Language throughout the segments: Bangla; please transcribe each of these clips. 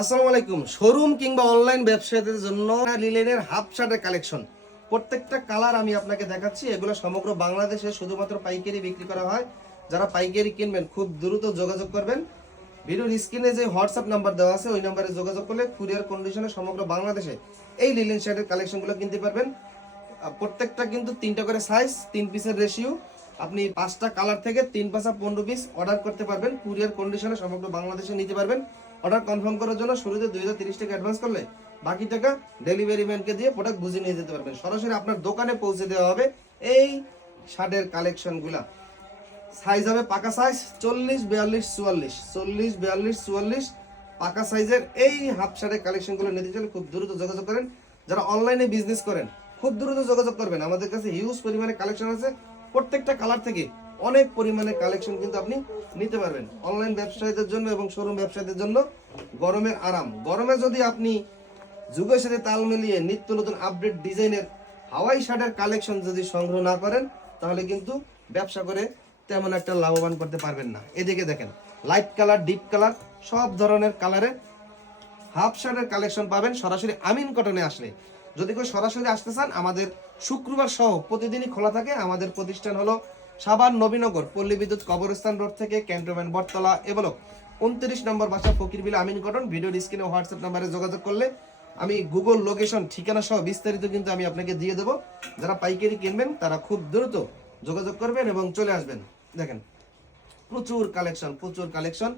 আসসালামু আলাইকুম। শোরুম কিংবা অনলাইন ব্যবসায়ীদের জন্য লিলেনের হাফ শার্টের কালেকশন, প্রত্যেকটা কালার আমি আপনাকে দেখাচ্ছি। এগুলো সমগ্র বাংলাদেশে শুধুমাত্র পাইকারি বিক্রি করা হয়। যারা পাইকারি কিনবেন খুব দ্রুত যোগাযোগ করবেন। ভিডিওর স্ক্রিনে যে হোয়াটসঅ্যাপ নাম্বার দেওয়া আছে ওই নাম্বারে যোগাযোগ করলে কুরিয়ার কন্ডিশনে সমগ্র বাংলাদেশে এই লিলেন শার্টের কালেকশনগুলো কিনতে পারবেন। প্রত্যেকটা কিন্তু 3টা করে সাইজ, 3 পিসের রেশিও। আপনি 5টা কালার থেকে 3 5 15 পিস অর্ডার করতে পারবেন। কুরিয়ার কন্ডিশনে সমগ্র বাংলাদেশে নিতে পারবেন। অর্ডার কনফার্ম করার জন্য শুরুতে 2030 টাকা অ্যাডভান্স করলে বাকি টাকা ডেলিভারি ম্যানকে দিয়ে প্রোডাক্ট বুঝে নিয়ে যেতে পারবেন। সরাসরি আপনার দোকানে পৌঁছে দেওয়া হবে। এই শার্টের কালেকশনগুলা সাইজ হবে পাকা সাইজ 40 42 44, 40 42 44 পাকা সাইজের এই হাফ শার্টের কালেকশনগুলো নিতে চাইলে খুব দ্রুত যোগাযোগ করেন। যারা অনলাইনে বিজনেস করেন খুব দ্রুত যোগাযোগ করবেন। আমাদের কাছে হিউজ পরিমাণে কালেকশন আছে। প্রত্যেকটা কালার থেকে অনেক পরিমাণে কালেকশন কিন্তু আপনি নিতে পারবেন। অনলাইন ব্যবসায়ীদের জন্য এবং শোরুম ব্যবসায়ীদের জন্য গরমের আরাম। গরমে যদি আপনি যুগের সাথে তাল মিলিয়ে নিত্য নতুন আপডেট ডিজাইনের হাওয়াই শার্টের কালেকশন যদি সংগ্রহ না করেন তাহলে কিন্তু ব্যবসা করে তেমন একটা লাভবান করতে পারবেন না। এদিকে দেখেন, লাইট কালার, ডিপ কালার, সব ধরনের কালারের হাফ শার্টের কালেকশন পাবেন সরাসরি আমিন কটনে আসলে। যদি কেউ সরাসরি আসতে চান, আমাদের শুক্রবার সহ প্রতিদিনই খোলা থাকে। আমাদের প্রতিষ্ঠান হলো সাভার নবীনগর পল্লী বিদ্যুৎ কবরস্থান রোড থেকে ক্যান্টনমেন্ট বটতলা এবং 29 নম্বর বাসা ফকিরবিল আমিন কটন। ভিডিওর স্ক্রিনে হোয়াটসঅ্যাপ নাম্বারে যোগাযোগ করলে আমি গুগল লোকেশন ঠিকানা সহ বিস্তারিত কিন্তু আমি আপনাকে দিয়ে দেবো। যারা পাইকারি কিনবেন তারা খুব দ্রুত যোগাযোগ করবেন এবং চলে আসবেন। দেখেন, প্রচুর কালেকশন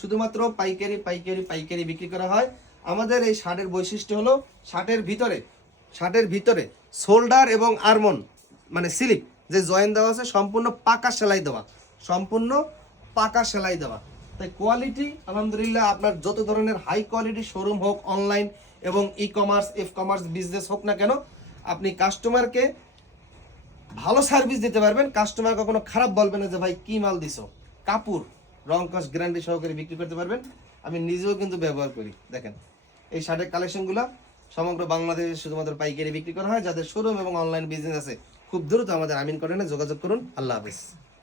শুধুমাত্র পাইকারি পাইকারি পাইকারি বিক্রি করা হয়। আমাদের এই শার্টের বৈশিষ্ট্য হলো শার্টের ভিতরে শোল্ডার এবং আর্মন মানে স্লিপ যে জয়েন দেওয়া আছে সম্পূর্ণ পাকা সেলাই দেওয়া। তাই কোয়ালিটি আলহামদুলিল্লাহ, আপনার যত ধরনের হাই কোয়ালিটি শোরুম হোক, অনলাইন এবং ই কমার্স কমার্স বিজনেস হোক না কেন, আপনি কাস্টমারকে ভালো সার্ভিস দিতে পারবেন। কাস্টমার কখনো খারাপ বলবে না যে ভাই কি মাল দিছো। কাপড় রং কস গ্যারান্টি সহকারে বিক্রি করতে পারবেন। আমি নিজেও কিন্তু ব্যবহার করি। দেখেন, এই শার্টের কালেকশনগুলো সমগ্র বাংলাদেশে শুধুমাত্র পাইকারি বিক্রি করা হয়। যাদের শোরুম এবং অনলাইন বিজনেস আছে খুব দ্রুত আমাদের আমিন কটনে যোগাযোগ করুন। আল্লাহ হাফেজ।